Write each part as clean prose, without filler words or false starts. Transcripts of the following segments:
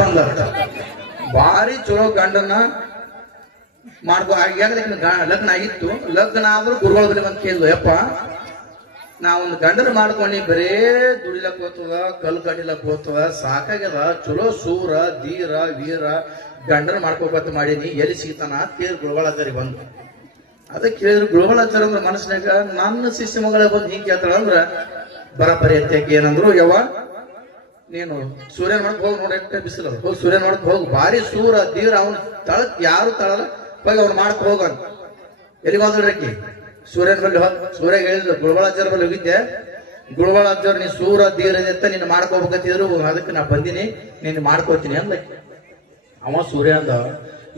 ಬಂದ ಭಾರಿ ಚಲೋ ಗಂಡನ ಮಾಡ್ಕೊ ಲಗ್ನ ಆಗಿತ್ತು. ಲಗ್ನ ಆದ್ರೂ ಗುರುಗಳ ಬಳಿ ಬಂದು ಕೇಳಿದ್ಲು, ಯಪ್ಪ ನಾ ಒಂದು ಗಂಡನ ಮಾಡ್ಕೊಂಡು ಬರೇ ದುಡಿಲಕ್ ಹೋಗ್ತದ, ಕಲ್ ಕಡಿಲಕ್ ಹೋಗ್ತದ, ಸಾಕಾಗ್ಯದ. ಚಲೋ ಸೂರ ಧೀರ ವೀರ ಗಂಡನ ಮಾಡ್ಕೋಬೇಕಂತ ಮಾಡೀನಿ, ಎಲ್ಲಿ ಸಿಗ್ತಾನ ಕೇಳಿ ಗುರುಗಳಾಚಾರಿ ಬಂದು. ಅದಕ್ಕೆ ಕೇಳಿದ್ರು ಗುರುಗಳಾಚಾರ ಅಂದ್ರ ಮನಸ್ಸಿನಾಗ ನನ್ನ ಶಿಷ್ಯ ಮಗಳ ಬಂದು ಹಿಂಗೆ ಕೇಳ್ತಾಳ ಅಂದ್ರ ಬರಬರಿ ಅತ್ಯಾಕೆ ಏನಂದ್ರು, ಯವ್ವ ನೀನು ಸೂರ್ಯನ ಮಾಡಕ್ ಹೋಗಿ ನೋಡಿ ಬಿಸಿಲ ಹೋಗಿ ಸೂರ್ಯನ ಮಾಡಕ್ ಹೋಗಿ ಭಾರಿ ಸೂರ ಧೀರ ಅವನು ತಳಕ್ ಯಾರು ತಳಲ್ಲ ಹೋಗಿ ಅವ್ನು ಮಾಡಕ್ ಹೋಗನ್. ಎಲ್ಲಿಗೆ ಹೋದ್ರಕ್ಕಿ ಸೂರ್ಯನ ಬಲ್ಲಿ ಸೂರ್ಯ ಹೇಳಿದ್ರು ಗುರುಗಳಾಚಾರ ಬಲ್ಲಿ ಹೋಗಿದ್ದೆ. ಗುರುಗಳಾಚಾರ ನೀ ಸೂರ ಧೀರ ಎತ್ತ ನೀನು ಮಾಡ್ಕೋಬೇಕಂತಿದ್ರು, ಅದಕ್ಕೆ ನಾ ಬಂದಿನಿ, ನೀನು ಮಾಡ್ಕೋತೀನಿ ಅಂದ. ಅವ ಸೂರ್ಯ ಅಂದ,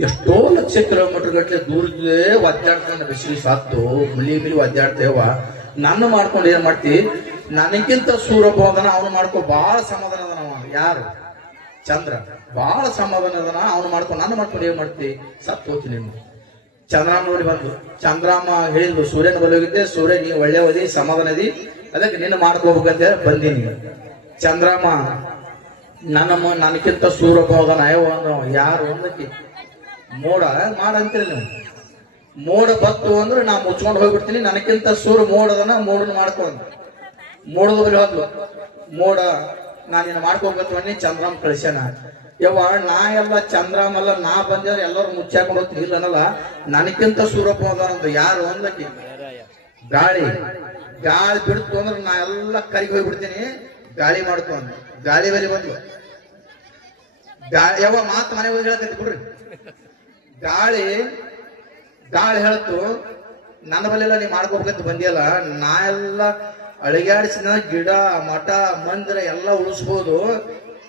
ಎಷ್ಟೋ ಲಕ್ಷ ಕಿಲೋಮೀಟರ್ ಗಟ್ಲೆ ದೂರಕ್ಕೆ ಒದ್ದಾಡ್ತಾನೆ, ಬಿಸಿಲು ಸತ್ತು ಮಿಲಿ ಒದ್ದಾಡ್ತೇವ, ನಾನು ಮಾಡ್ಕೊಂಡು ಏನ್ ಮಾಡ್ತಿ, ನನಗಿಂತ ಸೂರ ಹೋದನ ಅವನು ಮಾಡ್ಕೊ ಬಹಳ ಸಮಾಧಾನ ಅದನ. ಯಾರು ಚಂದ್ರ ಬಹಳ ಸಮಾಧಾನ ಅದನ, ಅವನು ಮಾಡ್ಕೊಂಡು ನಾನು ಮಾಡ್ಕೊಂಡು ಏನ್ ಮಾಡ್ತಿ, ಸತ್ತು ಹೋಗ್ತೀನಿ. ಚಂದ್ರಾಮ ನೋಡಿ ಬಂದು ಚಂದ್ರಾಮ ಹೇಳಿದ್ರು ಸೂರ್ಯನ ಬಳಿ ಹೋಗಿದ್ದೆ, ಸೂರ್ಯ ನೀ ಒಳ್ಳೆ ಓದಿ ಸಮಾಧಾನ ಅದಿ, ಅದಕ್ಕೆ ನಿನ್ನ ಮಾಡ್ಕೋಬೇಕಂತ ಬಂದೀನಿ. ಚಂದ್ರಾಮ ನನಗಿಂತ ಸೂರ ಹೋದನ ಯಾರು ಅಂದಕ್ಕೆ ಮೋಡ ಮಾಡಂತೀರಿ ನೀವು, ಮೋಡ ಬತ್ತು ಅಂದ್ರೆ ನಾ ಮುಚ್ಕೊಂಡು ಹೋಗ್ಬಿಡ್ತೀನಿ, ನನಗಿಂತ ಸೂರ ಮೋಡದನ ಮೋಡನ ಮಾಡ್ಕೊಂಡು ಮೋಡದ ಬಳಿ ಹೋದ್ಲು. ಮೋಡ ನಾನೇನು ಮಾಡ್ಕೋಬೇಕಂತ ಚಂದ್ರಾಮ್ ಕಳಿಸ್ಯಾನ. ಯವ್ವ ನಾ ಎಲ್ಲ ಚಂದ್ರಾಮಲ್ಲ ನಾ ಬಂದ್ರೆ ಎಲ್ಲರೂ ಮುಚ್ಚಾಕೊಂಡು ಹೋಗ್ತೀನಿ ಇಲ್ಲ ಅನ್ನಲ್ಲ, ನನಗಿಂತ ಸೂರಪ್ಪ ಹೋದಾನಂತ ಯಾರು ಅಂದಕ್ಕೆ ಗಾಳಿ. ಗಾಳಿ ಬಿಡ್ತು ಅಂದ್ರೆ ನಾ ಎಲ್ಲ ಕರಿಗೆ ಹೋಗ್ಬಿಡ್ತೀನಿ, ಗಾಳಿ ಮಾಡ್ಕೊಂಡು ಗಾಳಿ ಬಲಿ ಬಂದ್ಲು. ಯವ್ವ ಮಾತು ಮನೆ ಹೋಗಿ ಹೇಳಕೈತಿ ಬಿಡ್ರಿ. ಗಾಳಿ ಹೇಳ್ತು ನನ್ನ ಬಲ್ಲೆಲ್ಲ ನೀ ಮಾಡ್ಕೋಬೇಕಂತ ಬಂದಿಯಲ್ಲ, ನಾ ಎಲ್ಲ ಅಳಿಗಾಡಿಸಿದ ಗಿಡ ಮಠ ಮಂದಿರ ಎಲ್ಲ ಉಳಿಸ್ಬೋದು,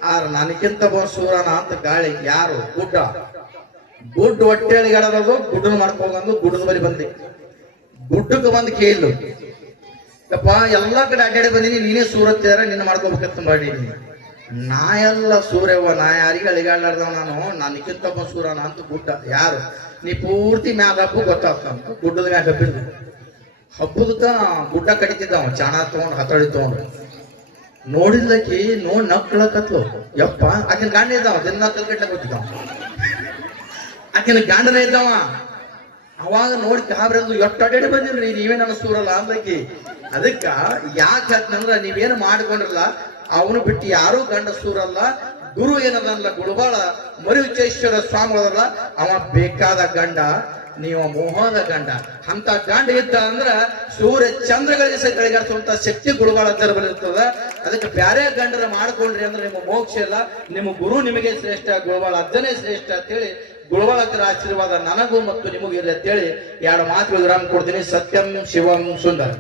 ಆದ್ರೆ ನನಗಿಂತ ಸೂರನ ಅಂತ ಗಾಳಿ ಯಾರು ಗುಡ್ಡ. ಗುಡ್ಡ ಹೊಟ್ಟೆ ಅಳಿಗಾಡೋದು ಗುಡ್ಡನ ಮಾಡ್ಕೋಗಂದು ಗುಡ್ಡದ ಬಳಿ ಬಂದೆ. ಗುಡ್ಡಕ್ಕೆ ಬಂದು ಕೇಳು, ಯಪ್ಪ ಎಲ್ಲಾ ಕಡೆ ಅಡ್ಡಾಡಿ ಬಂದೀನಿ, ನೀನೇ ಸೂರತ್ತಿದಾರ ನಿನ್ನ ಮಾಡ್ಕೋಬೇಕಂತ ಮಾಡೀನಿ. ನಾ ಎಲ್ಲ ಸೂರ್ಯವ್ವ, ನಾ ಯಾರಿಗೆ ಅಳಿಗಾಡ್ಲಾರ್ದವ, ನನಗಿಂತ ಸೂರನ ಅಂತ ಗುಡ್ಡ ಯಾರು. ನೀ ಪೂರ್ತಿ ಮ್ಯಾಗ ಹಬ್ಬ ಗೊತ್ತಾಗ್ತಂತ ಗುಡ್ಡದ ಮ್ಯಾಗ ಹಬ್ಬಿದ್ದು. ಹಬ್ಬದ ಗುಡ್ಡ ಕಡಿತಿದ್ದಾವ ಚಾಣ ತಗೊಂಡು ಹತ್ತಡಿ ತಗೊಂಡು ನೋಡಿದ್ಲಕ್ಕಿ ನೋಡ್ ನಕ್ಕಳಕತ್ಲು. ಯಪ್ಪ ಆಕಿನ ಗಾಂಡ ಇದ್ದಾವ ದಿನ ಕಲ್ಗಟ್ಲೆ ಗೊತ್ತಿದ್ದಾವ, ಆಕಿನ ಗಾಂಡನೇ ಇದ್ದಾವ. ಅವಾಗ ನೋಡಿ ಕಾಬ್ರದು ಎಷ್ಟು ಅಡ್ಡಾಡಿ ಬಂದಿಲ್ರಿ ನೀವೇ ನನ್ನ ಸೂರಲ್ಲ ಅಂದಕ್ಕಿ. ಅದಕ್ಕ ಯಾಕೆ ಹೇಳ್ತಂದ್ರ ನೀವೇನು ಮಾಡ್ಕೊಂಡ್ರಲ್ಲ ಅವನು ಬಿಟ್ಟು ಯಾರೂ ಗಂಡ ಸೂರಲ್ಲ. ಗುರು ಏನದಲ್ಲ ಗುರುಬಾಳ ಮರುಚೇಶ್ವರ ಸ್ವಾಮಿಗಳಲ್ಲ, ಅವ ಬೇಕಾದ ಗಂಡ, ನೀವು ಮೋಹದ ಗಂಡ. ಅಂತ ಗಂಡ ಇದ್ದ ಅಂದ್ರ ಸೂರ್ಯ ಚಂದ್ರಗಳಿಗೆ ಸಹಿತ ಕಳಿಗಾಡಿಸುವಂತ ಶಕ್ತಿ ಗುರುಗಳ ಇರ್ತದ. ಅದಕ್ಕೆ ಬ್ಯಾರೆ ಗಂಡರ ಮಾಡ್ಕೊಂಡ್ರಿ ಅಂದ್ರೆ ನಿಮ್ಮ ಮೋಕ್ಷ ಇಲ್ಲ, ನಿಮ್ಮ ಗುರು ನಿಮಗೆ ಶ್ರೇಷ್ಠ, ಗುರುಗಳ ಅಜ್ಜನೇ ಶ್ರೇಷ್ಠ ಅಂತೇಳಿ ಗುರುಗಳ ಆಶೀರ್ವಾದ ನನಗೂ ಮತ್ತು ನಿಮಗೂ ಇರಲಿ ಅಂತೇಳಿ ಎರಡು ಮಾತುಗಳು ವಿರಾಮ ಕೊಡ್ತೀನಿ. ಸತ್ಯಂ ಶಿವಂ ಸುಂದರ.